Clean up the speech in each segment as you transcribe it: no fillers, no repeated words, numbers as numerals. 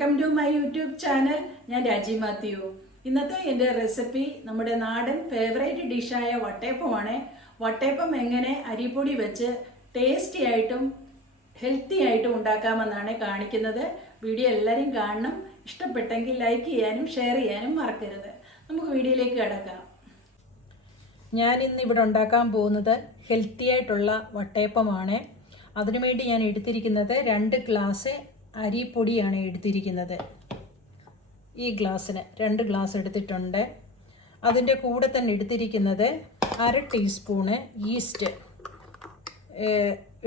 Welcome to my YouTube channel. ഞാൻ രാജി മാത്യു. ഇന്നത്തെ എൻ്റെ റെസിപ്പി നമ്മുടെ നാടൻ ഫേവറേറ്റ് ഡിഷായ വട്ടയപ്പമാണ്. വട്ടയപ്പം എങ്ങനെ അരിപ്പൊടി വെച്ച് ടേസ്റ്റി ആയിട്ടും ഹെൽത്തി ആയിട്ടും ഉണ്ടാക്കാമെന്നാണ് കാണിക്കുന്നത്. വീഡിയോ എല്ലാവരും കാണണം. ഇഷ്ടപ്പെട്ടെങ്കിൽ ലൈക്ക് ചെയ്യാനും ഷെയർ ചെയ്യാനും മറക്കരുത്. നമുക്ക് വീഡിയോയിലേക്ക് കിടക്കാം. ഞാൻ ഇന്ന് ഇവിടെ ഉണ്ടാക്കാൻ പോകുന്നത് ഹെൽത്തി ആയിട്ടുള്ള വട്ടയപ്പമാണ്. അതിനുവേണ്ടി ഞാൻ എടുത്തിരിക്കുന്നത് 2 ഗ്ലാസ് അരിപ്പൊടിയാണ് എടുത്തിരിക്കുന്നത്. ഈ ഗ്ലാസ്സിന് 2 ഗ്ലാസ് എടുത്തിട്ടുണ്ട്. അതിൻ്റെ കൂടെ തന്നെ എടുത്തിരിക്കുന്നത് 1/2 ടീസ്പൂണ് ഈസ്റ്റ്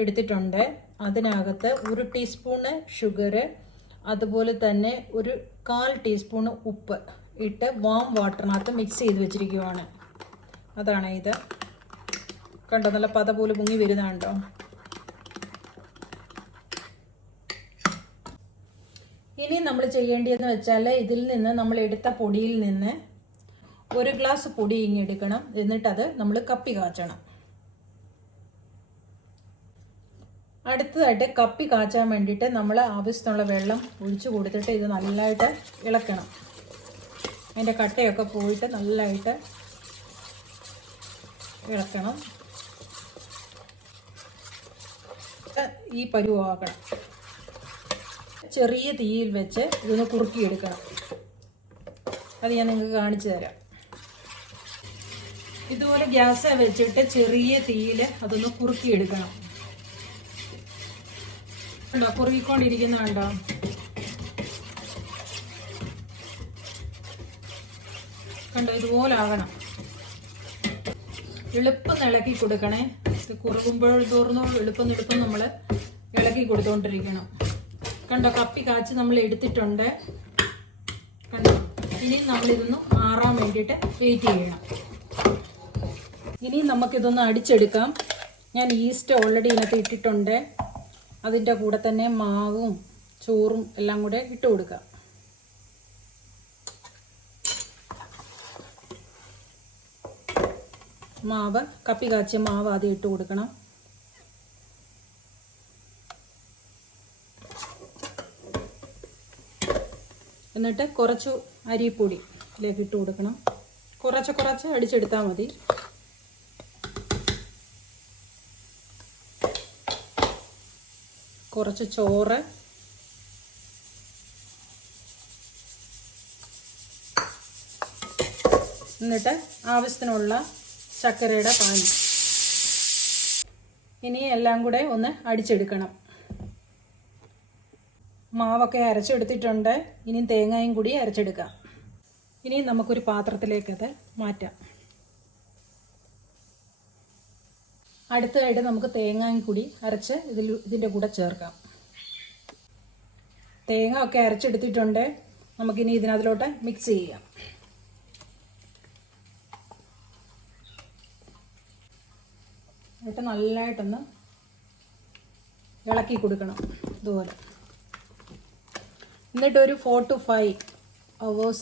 എടുത്തിട്ടുണ്ട്. അതിനകത്ത് 1 ടീസ്പൂണ് ഷുഗർ, അതുപോലെ തന്നെ 1/4 ടീസ്പൂണ് ഉപ്പ് ഇട്ട് വാം വാട്ടറിനകത്ത് മിക്സ് ചെയ്ത് വെച്ചിരിക്കുകയാണ്. അതാണ് ഇത്. കണ്ടോ, നല്ല പത പോലെ മുങ്ങി വരുന്നുണ്ടോ? ഇനി നമ്മൾ ചെയ്യേണ്ടതെന്ന് വെച്ചാൽ, ഇതിൽ നിന്ന് നമ്മൾ എടുത്ത പൊടിയിൽ നിന്ന് 1 ഗ്ലാസ് പൊടി ഇങ്ങെടുക്കണം. എന്നിട്ടത് നമ്മൾ കപ്പി കാച്ചണം. അടുത്തതായിട്ട് കപ്പി കാച്ചാൻ വേണ്ടിയിട്ട് നമ്മൾ ആവശ്യത്തിനുള്ള വെള്ളം ഒഴിച്ചു കൊടുത്തിട്ട് ഇത് നല്ലതായിട്ട് ഇളക്കണം. അതിൻ്റെ കട്ടയൊക്കെ പോയിട്ട് നല്ലതായിട്ട് ഇളക്കണം. ഈ പരുവാക്കണം. ചെറിയ തീയിൽ വെച്ച് ഇതൊന്ന് കുറുക്കിയെടുക്കണം. അത് ഞാൻ നിങ്ങൾക്ക് കാണിച്ചു തരാം. ഇതുപോലെ ഗ്യാസ് വെച്ചിട്ട് ചെറിയ തീയിൽ അതൊന്ന് കുറുക്കിയെടുക്കണം. കണ്ടോ, കുറുകിക്കൊണ്ടിരിക്കുന്ന കണ്ടോ? കണ്ടോ, ഇതുപോലെ ആകണം. എളുപ്പം ഇളക്കി കൊടുക്കണേ. ഇത് കുറുകുമ്പോൾ തോറുന്നു എളുപ്പം നമ്മൾ ഇളക്കി കൊടുത്തുകൊണ്ടിരിക്കണം. കണ്ടോ, കപ്പി കാച്ചി നമ്മൾ എടുത്തിട്ടുണ്ട്. കണ്ടോ, ഇനി നമ്മളിതൊന്ന് ആറാൻ വേണ്ടിയിട്ട് വെയിറ്റ് ചെയ്യണം. ഇനി നമുക്കിതൊന്ന് അടിച്ചെടുക്കാം. ഞാൻ ഈസ്റ്റ് ഓൾറെഡി ഇതിനകത്ത് ഇട്ടിട്ടുണ്ട്. അതിൻ്റെ കൂടെ തന്നെ മാവും ചോറും എല്ലാം കൂടെ ഇട്ട് കൊടുക്കാം. മാവ്, കപ്പി കാച്ചിയ മാവ് ആദ്യം ഇട്ട് കൊടുക്കണം. എന്നിട്ട് കുറച്ച് അരിപ്പൊടി ഇതിലേക്ക് ഇട്ട് കൊടുക്കണം. കുറച്ച് അടിച്ചെടുത്താൽ മതി. കുറച്ച് ചോറ്, എന്നിട്ട് ആവശ്യത്തിനുള്ള ശർക്കരയുടെ പാനി. ഇനി എല്ലാം കൂടെ ഒന്ന് അടിച്ചെടുക്കണം. മാവൊക്കെ അരച്ചെടുത്തിട്ടുണ്ട്. ഇനി തേങ്ങയും കൂടി അരച്ചെടുക്കാം. ഇനി നമുക്കൊരു പാത്രത്തിലേക്കത് മാറ്റാം. അടുത്തതായിട്ട് നമുക്ക് തേങ്ങയും കൂടി അരച്ച് ഇതിൻ്റെ കൂടെ ചേർക്കാം. തേങ്ങ ഒക്കെ അരച്ചെടുത്തിട്ടുണ്ട്. നമുക്കിനി ഇതിനകത്തിലോട്ട് മിക്സ് ചെയ്യാം. എന്നിട്ട് നല്ലതായിട്ടൊന്ന് ഇളക്കി കൊടുക്കണം ഇതുപോലെ. എന്നിട്ട് ഒരു 4 to 5 hours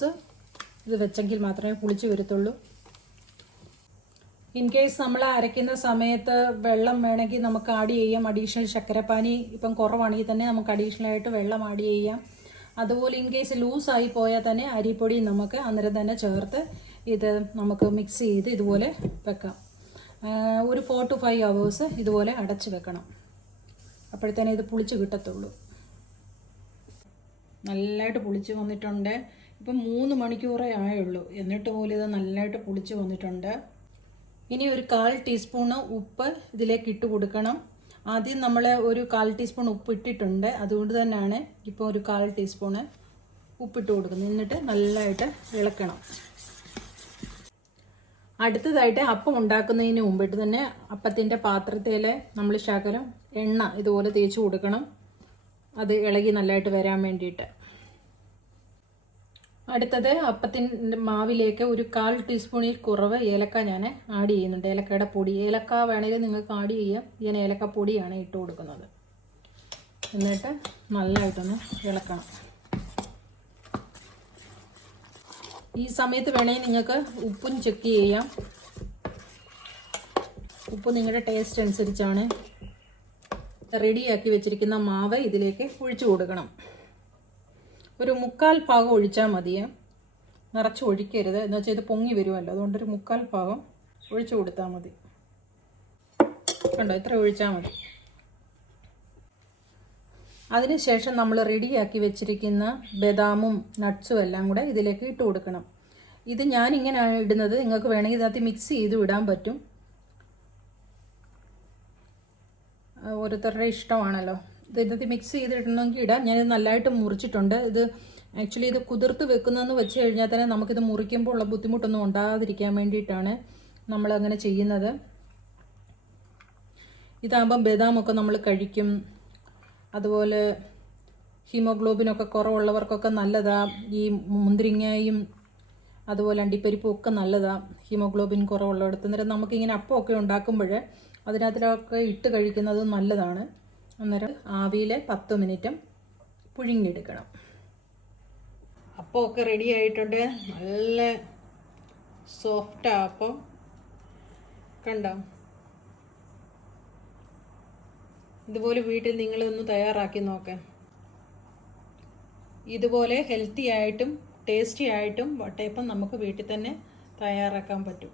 ഇത് വെച്ചെങ്കിൽ മാത്രമേ പുളിച്ച് വരത്തുള്ളൂ. ഇൻ കേസ് നമ്മൾ അരയ്ക്കുന്ന സമയത്ത് വെള്ളം വേണമെങ്കിൽ നമുക്ക് ആഡ് ചെയ്യാം. അഡീഷണൽ ശർക്കരപ്പാനി ഇപ്പം കുറവാണെങ്കിൽ തന്നെ നമുക്ക് അഡീഷണലായിട്ട് വെള്ളം ആഡ് ചെയ്യാം. അതുപോലെ ഇൻ കേസ് ലൂസായി പോയാൽ തന്നെ അരിപ്പൊടി നമുക്ക് അന്നേരം തന്നെ ചേർത്ത് ഇത് നമുക്ക് മിക്സ് ചെയ്ത് ഇതുപോലെ വെക്കാം. ഒരു 4 to 5 hours ഇതുപോലെ അടച്ച് വെക്കണം. അപ്പോഴത്തേനെ ഇത് പുളിച്ച് കിട്ടത്തുള്ളൂ. നല്ലതായിട്ട് പുളിച്ച് വന്നിട്ടുണ്ട്. ഇപ്പം 3 മണിക്കൂറേ ആയുള്ളൂ. എന്നിട്ട് പോലും ഇത് നല്ലതായിട്ട് പുളിച്ച് വന്നിട്ടുണ്ട്. ഇനി ഒരു 1/4 ടീസ്പൂണ് ഉപ്പ് ഇതിലേക്ക് ഇട്ട് കൊടുക്കണം. ആദ്യം നമ്മൾ ഒരു 1/4 ടീസ്പൂൺ ഉപ്പ് ഇട്ടിട്ടുണ്ട്. അതുകൊണ്ട് തന്നെയാണ് ഇപ്പോൾ ഒരു 1/4 ടീസ്പൂണ് ഉപ്പിട്ട് കൊടുക്കുന്നത്. എന്നിട്ട് നല്ലതായിട്ട് ഇളക്കണം. അടുത്തതായിട്ട് അപ്പം ഉണ്ടാക്കുന്നതിന് മുമ്പിട്ട് തന്നെ അപ്പത്തിൻ്റെ പാത്രത്തിൽ നമ്മൾ ശകലം എണ്ണ ഇതുപോലെ തേച്ച് കൊടുക്കണം. അത് ഇളകി നല്ലതായിട്ട് വരാൻ വേണ്ടിയിട്ട്. അടുത്തത് അപ്പത്തിൻ്റെ മാവിലേക്ക് ഒരു 1/4 ടീസ്പൂണിൽ കുറവ് ഏലക്ക ഞാൻ ആഡ് ചെയ്യുന്നുണ്ട്. ഏലക്കയുടെ പൊടി, ഏലക്ക വേണമെങ്കിൽ നിങ്ങൾക്ക് ആഡ് ചെയ്യാം. ഞാൻ ഏലക്ക പൊടിയാണ് ഇട്ട് കൊടുക്കുന്നത്. എന്നിട്ട് നല്ലതായിട്ടൊന്ന് ഇളക്കണം. ഈ സമയത്ത് വേണമെങ്കിൽ നിങ്ങൾക്ക് ഉപ്പും ചെക്ക് ചെയ്യാം. ഉപ്പ് നിങ്ങളുടെ ടേസ്റ്റ് അനുസരിച്ചാണ്. റെഡിയാക്കി വെച്ചിരിക്കുന്ന മാവ് ഇതിലേക്ക് ഒഴിച്ചു കൊടുക്കണം. ഒരു 1/4 ഭാഗം ഒഴിച്ചാൽ മതിയേ, നിറച്ച് ഒഴിക്കരുത്. എന്ന് വെച്ചാൽ ഇത് പൊങ്ങി വരുമല്ലോ, അതുകൊണ്ടൊരു 1/4 ഭാഗം ഒഴിച്ചു കൊടുത്താൽ മതി. കണ്ടോ, ഇത്ര ഒഴിച്ചാൽ മതി. അതിനുശേഷം നമ്മൾ റെഡിയാക്കി വെച്ചിരിക്കുന്ന ബദാമും നട്ട്സും എല്ലാം കൂടെ ഇതിലേക്ക് ഇട്ട് കൊടുക്കണം. ഇത് ഞാനിങ്ങനെയാണ് ഇടുന്നത്, നിങ്ങൾക്ക് വേണമെങ്കിൽ ഇതിനകത്ത് മിക്സ് ചെയ്ത് ഇടാൻ പറ്റും. ഓരോരുത്തരുടെ ഇഷ്ടമാണല്ലോ. ഇതിനകത്ത് മിക്സ് ചെയ്തിടണമെങ്കിൽ ഇടാം. ഞാനിത് നല്ലതായിട്ട് മുറിച്ചിട്ടുണ്ട്. ഇത് ആക്ച്വലി ഇത് കുതിർത്ത് വെക്കുന്നതെന്ന് വെച്ച് കഴിഞ്ഞാൽ തന്നെ നമുക്കിത് മുറിക്കുമ്പോൾ ഉള്ള ബുദ്ധിമുട്ടൊന്നും ഉണ്ടാകാതിരിക്കാൻ വേണ്ടിയിട്ടാണ് നമ്മളങ്ങനെ ചെയ്യുന്നത്. ഇതാകുമ്പം ബദാമൊക്കെ നമ്മൾ കഴിക്കും. അതുപോലെ ഹീമോഗ്ലോബിനൊക്കെ കുറവുള്ളവർക്കൊക്കെ നല്ലതാണ്. ഈ മുന്തിരിങ്ങയും അതുപോലെ അണ്ടിപ്പരിപ്പും ഒക്കെ നല്ലതാണ് ഹീമോഗ്ലോബിൻ കുറവുള്ളിടത്ത്. അന്നേരം നമുക്കിങ്ങനെ അപ്പമൊക്കെ ഉണ്ടാക്കുമ്പോൾ അതിനകത്തിലൊക്കെ ഇട്ട് കഴിക്കുന്നത് നല്ലതാണ്. അന്നേരം ആവിയിൽ 10 മിനിറ്റ് പുഴുങ്ങിയെടുക്കണം. അപ്പമൊക്കെ റെഡി ആയിട്ടുണ്ട്. നല്ല സോഫ്റ്റാണ് അപ്പം. കണ്ടോ, ഇതുപോലെ വീട്ടിൽ നിങ്ങളൊന്ന് തയ്യാറാക്കി നോക്കാം. ഇതുപോലെ ഹെൽത്തി ആയിട്ടും ടേസ്റ്റി ആയിട്ടും വട്ടയപ്പം നമുക്ക് വീട്ടിൽ തന്നെ തയ്യാറാക്കാൻ പറ്റും.